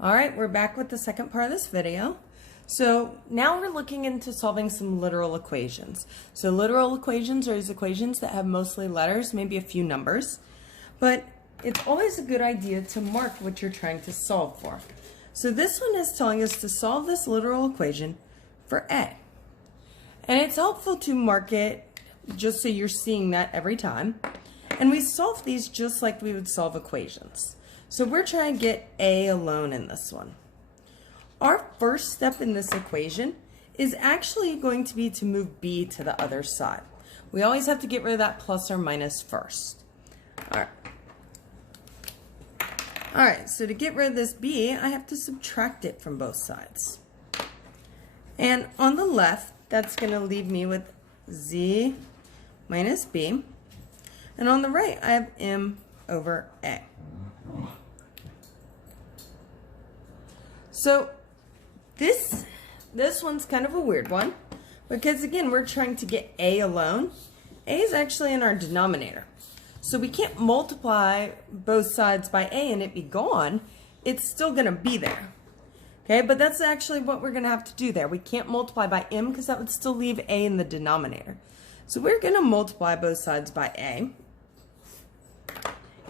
All right, we're back with the second part of this video. So now we're looking into solving some literal equations. So literal equations are these equations that have mostly letters, maybe a few numbers, but it's always a good idea to mark what you're trying to solve for. So this one is telling us to solve this literal equation for A. And it's helpful to mark it just so you're seeing that every time. And we solve these just like we would solve equations. So we're trying to get A alone in this one. Our first step in this equation is actually going to be to move B to the other side. We always have to get rid of that plus or minus first. All right, so to get rid of this B, I have to subtract it from both sides. And on the left, that's going to leave me with Z minus B. And on the right, I have M over A. So this one's kind of a weird one because, again, we're trying to get A alone. A is actually in our denominator. So we can't multiply both sides by A and it be gone. It's still going to be there. Okay, but that's actually what we're going to have to do there. We can't multiply by M because that would still leave A in the denominator. So we're going to multiply both sides by A.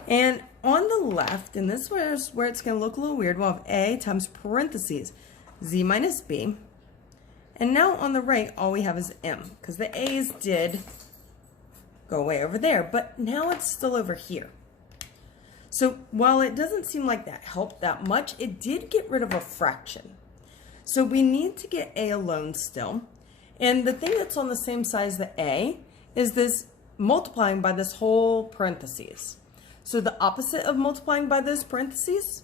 And on the left, and this is where it's going to look a little weird, we'll have A times parentheses, Z minus B. And now on the right, all we have is M, because the A's did go away over there, but now it's still over here. So while it doesn't seem like that helped that much, it did get rid of a fraction. So we need to get A alone still. And the thing that's on the same side as the A is this multiplying by this whole parentheses. So the opposite of multiplying by those parentheses,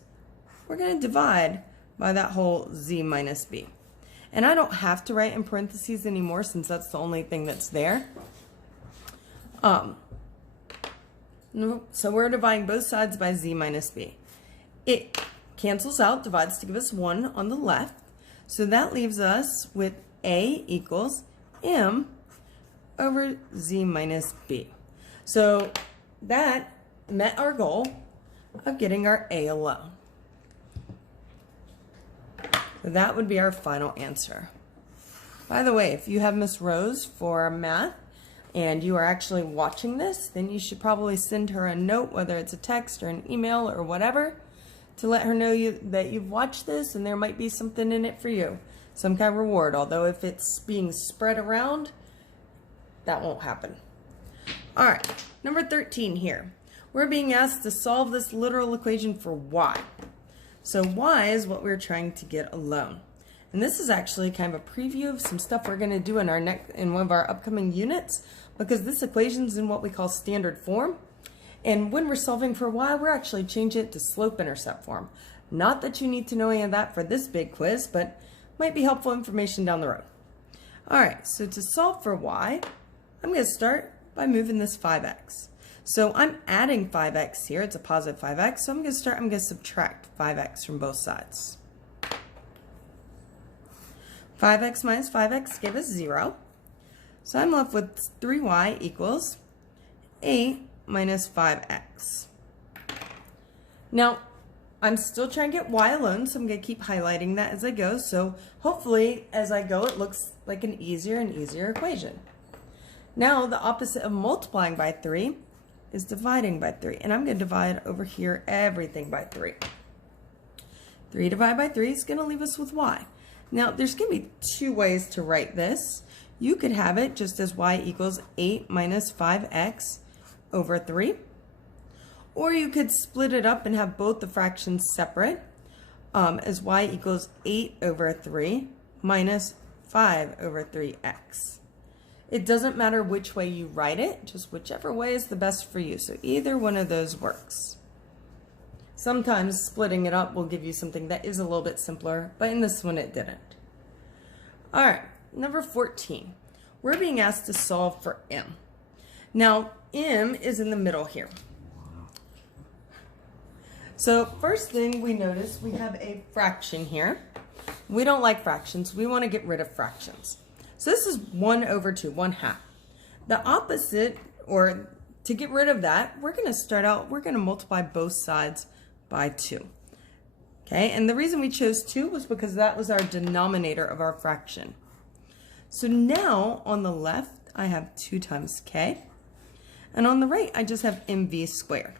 we're going to divide by that whole Z minus B. And I don't have to write in parentheses anymore since that's the only thing that's there. So we're dividing both sides by Z minus B. It cancels out, divides to give us 1 on the left. So that leaves us with A equals M over Z minus B. So that met our goal of getting our A alone. So that would be our final answer. By the way, if you have Miss Rose for math and you are actually watching this, then you should probably send her a note, whether it's a text or an email or whatever, to let her know that you've watched this and there might be something in it for you. Some kind of reward, although if it's being spread around, that won't happen. All right, number 13 here. We're being asked to solve this literal equation for Y. So Y is what we're trying to get alone. And this is actually kind of a preview of some stuff we're going to do in one of our upcoming units, because this equation is in what we call standard form. And when we're solving for Y, we're actually changing it to slope-intercept form. Not that you need to know any of that for this big quiz, but might be helpful information down the road. All right, so to solve for Y, I'm going to start by moving this 5x. So I'm adding 5x here. It's a positive 5x. So I'm going to subtract 5x from both sides. 5x minus 5x gave us 0. So I'm left with 3y equals 8 minus 5x. Now, I'm still trying to get y alone, so I'm going to keep highlighting that as I go. So hopefully, as I go, it looks like an easier and easier equation. Now, the opposite of multiplying by 3 is dividing by 3. And I'm going to divide over here everything by 3. 3 divided by 3 is going to leave us with y. Now, there's going to be two ways to write this. You could have it just as y equals 8 minus 5x over 3. Or you could split it up and have both the fractions separate as y equals 8 over 3 minus 5 over 3x. It doesn't matter which way you write it, just whichever way is the best for you. So either one of those works. Sometimes splitting it up will give you something that is a little bit simpler, but in this one it didn't. All right, number 14. We're being asked to solve for M. Now, M is in the middle here. So first thing we notice, we have a fraction here. We don't like fractions. We want to get rid of fractions. So this is 1 over 2, 1/2. The opposite, or to get rid of that, we're going to multiply both sides by 2. Okay, and the reason we chose 2 was because that was our denominator of our fraction. So now on the left, I have 2 times k. And on the right, I just have mv squared.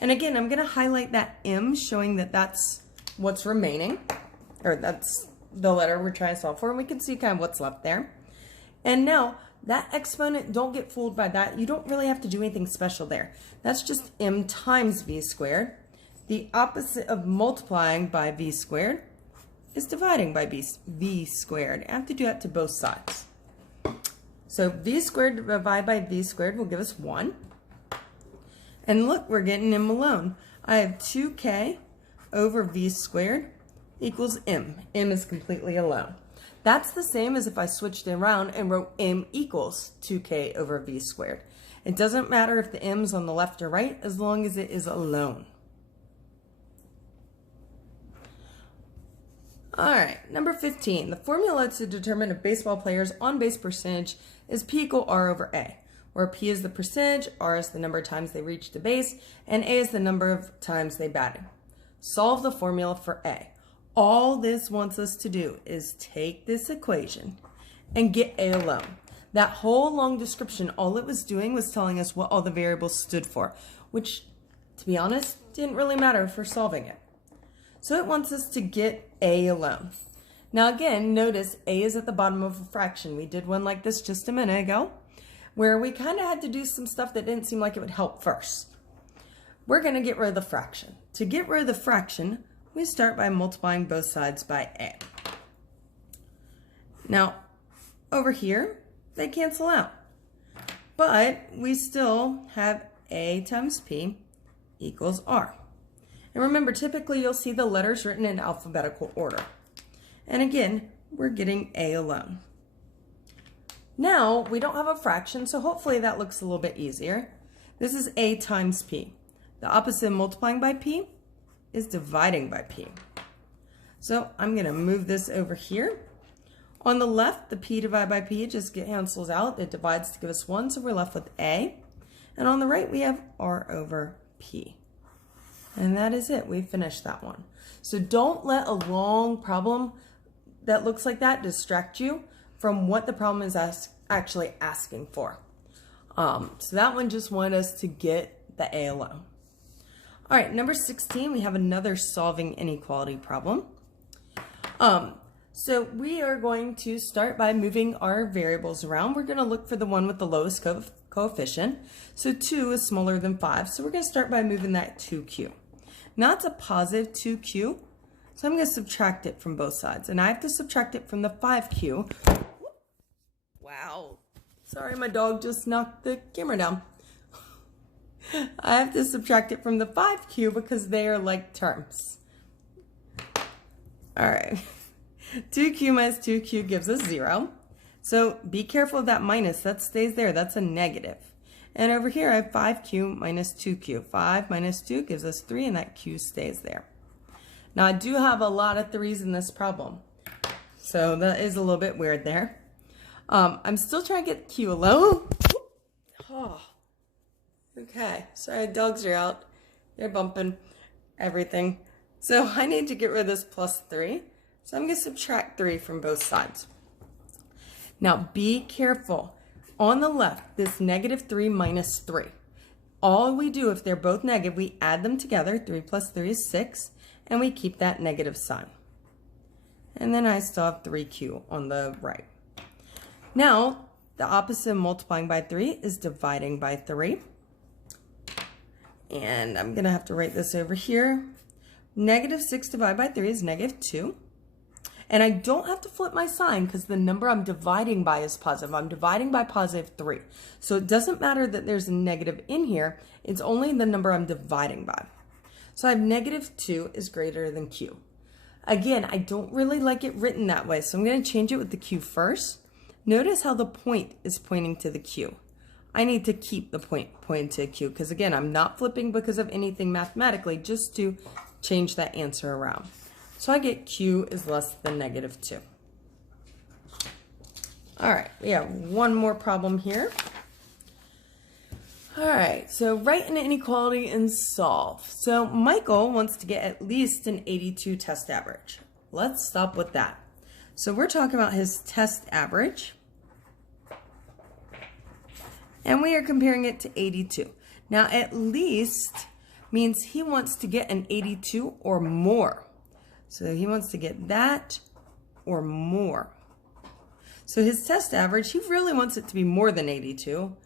And again, I'm going to highlight that m, showing that that's what's remaining, or that's the letter we're trying to solve for. And we can see kind of what's left there. And now, that exponent, don't get fooled by that. You don't really have to do anything special there. That's just m times v squared. The opposite of multiplying by v squared is dividing by v squared. I have to do that to both sides. So v squared divided by v squared will give us 1. And look, we're getting m alone. I have 2k over v squared equals m. M is completely alone. That's the same as if I switched it around and wrote m equals 2k over v squared. It doesn't matter if the m's on the left or right, as long as it is alone. All right, number 15. The formula to determine a baseball player's on-base percentage is P equal R over A, where P is the percentage, R is the number of times they reached the base, and A is the number of times they batted. Solve the formula for A. All this wants us to do is take this equation and get A alone. That whole long description, all it was doing was telling us what all the variables stood for, which, to be honest, didn't really matter for solving it. So it wants us to get A alone. Now again, notice A is at the bottom of a fraction. We did one like this just a minute ago, where we kind of had to do some stuff that didn't seem like it would help first. We're going to get rid of the fraction. To get rid of the fraction, we start by multiplying both sides by A. Now, over here, they cancel out. But we still have A times P equals R. And remember, typically you'll see the letters written in alphabetical order. And again, we're getting A alone. Now, we don't have a fraction, so hopefully that looks a little bit easier. This is A times P. The opposite of multiplying by P is dividing by P. So I'm going to move this over here. On the left, the P divided by P just cancels out. It divides to give us 1, so we're left with A. And on the right, we have R over P. And that is it. We finished that one. So don't let a long problem that looks like that distract you from what the problem is actually asking for. So that one just wanted us to get the A alone. All right, number 16, we have another solving inequality problem. So we are going to start by moving our variables around. We're going to look for the one with the lowest coefficient. So 2 is smaller than 5, so we're going to start by moving that 2q. Now it's a positive 2q, so I'm going to subtract it from both sides. And I have to subtract it from the 5q. Wow. Sorry, my dog just knocked the camera down. I have to subtract it from the 5q because they are like terms. All right. 2q minus 2q gives us 0. So be careful of that minus. That stays there. That's a negative. And over here, I have 5q minus 2q. 5 minus 2 gives us 3, and that q stays there. Now, I do have a lot of 3's in this problem. So that is a little bit weird there. I'm still trying to get q alone. Oh. Okay. Sorry, dogs are out. They're bumping everything. So I need to get rid of this plus 3. So I'm going to subtract 3 from both sides. Now, be careful. On the left, this negative 3 minus 3. All we do, if they're both negative, we add them together. 3 plus 3 is 6. And we keep that negative sign. And then I still have 3q on the right. Now, the opposite of multiplying by 3 is dividing by 3. And I'm going to have to write this over here. Negative 6 divided by 3 is negative 2. And I don't have to flip my sign because the number I'm dividing by is positive. I'm dividing by positive 3. So it doesn't matter that there's a negative in here. It's only the number I'm dividing by. So I have negative 2 is greater than q. Again, I don't really like it written that way, so I'm going to change it with the q first. Notice how the point is pointing to the q. I need to keep the point pointing to q because, again, I'm not flipping because of anything mathematically, just to change that answer around. So I get q is less than negative 2. All right, we have one more problem here. All right, so write an inequality and solve. So Michael wants to get at least an 82 test average. Let's stop with that. So we're talking about his test average, and we are comparing it to 82. Now, at least means he wants to get an 82 or more. So he wants to get that or more. So his test average, he really wants it to be more than 82,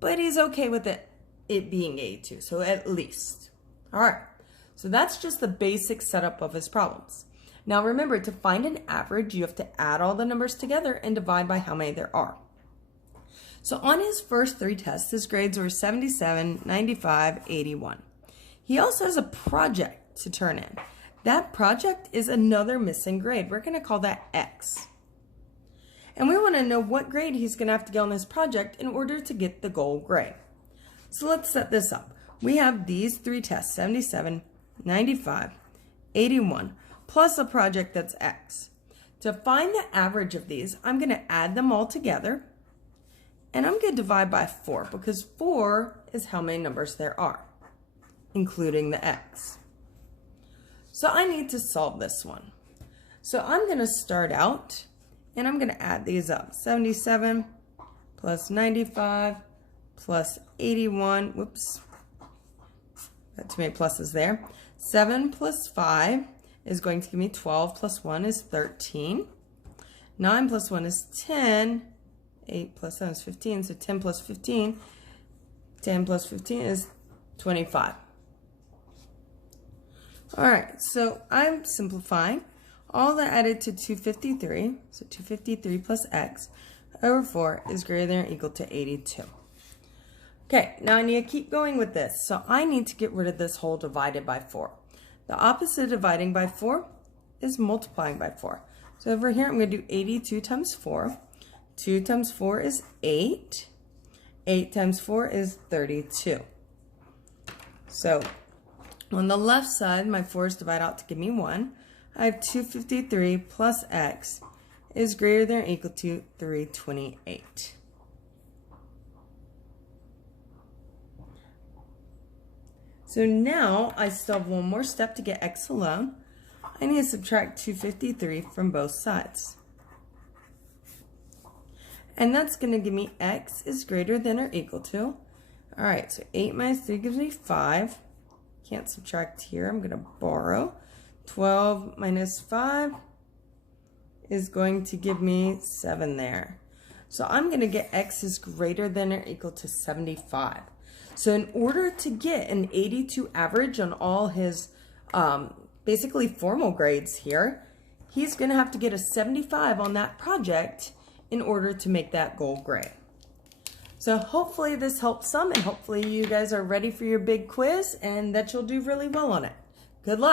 but he's okay with it being 82, so at least. All right, so that's just the basic setup of his problems. Now remember, to find an average, you have to add all the numbers together and divide by how many there are. So on his first 3 tests, his grades were 77, 95, 81. He also has a project to turn in. That project is another missing grade. We're going to call that X. And we want to know what grade he's going to have to get on his project in order to get the goal grade. So let's set this up. We have these 3 tests, 77, 95, 81, plus a project that's X. To find the average of these, I'm going to add them all together, and I'm going to divide by 4, because 4 is how many numbers there are, including the X. So I need to solve this one. So I'm going to start out, and I'm going to add these up. 77 plus 95 plus 81. Whoops. Got too many pluses there. 7 plus 5 is going to give me 12 plus 1 is 13. 9 plus 1 is 10. 8 plus 7 is 15. So 10 plus 15. 10 plus 15 is 25. All right, so I'm simplifying. All that added to 253, so 253 plus x over 4 is greater than or equal to 82. Okay, now I need to keep going with this. So I need to get rid of this whole divided by 4. The opposite of dividing by 4 is multiplying by 4. So over here, I'm going to do 82 times 4. 2 times 4 is 8. 8 times 4 is 32. So on the left side, my 4's divide out to give me 1. I have 253 plus x is greater than or equal to 328. So now I still have one more step to get x alone. I need to subtract 253 from both sides. And that's going to give me x is greater than or equal to. All right, so 8 minus 3 gives me 5. Can't subtract here. I'm going to borrow. 12 minus 5 is going to give me 7 there. So I'm going to get x is greater than or equal to 75. So in order to get an 82 average on all his basically formal grades here, he's going to have to get a 75 on that project in order to make that goal grade. So hopefully this helps some, and hopefully you guys are ready for your big quiz and that you'll do really well on it. Good luck.